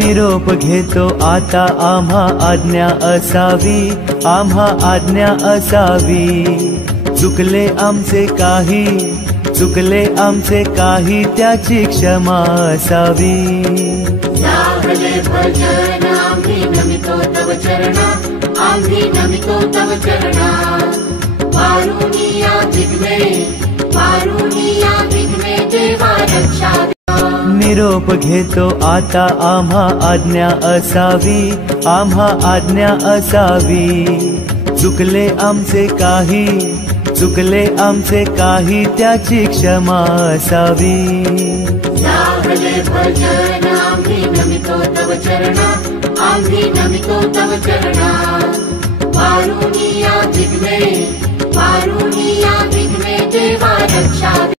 निरोप घेतो आता आम्हा आज्ञा असावी, आम्हा आज्ञा असावी। चुकले आमचे काही त्याची क्षमा असावी। लाभले भजन आम्ही नमितो तव चरणा, आम्ही नमितो तव चरणा। वारुणिया विघ्ने देवा रक्षा। निरोप घेतो आता आम्हा आज्ञा असावी, आम्हा आज्ञा असावी। चुकले आमचे काही त्याची क्षमा असावी। लाभले भजन आम्ही नमितो तव चरणा, आम्ही नमितो तव चरणा। वारुणिया विघ्ने देवा रक्षा।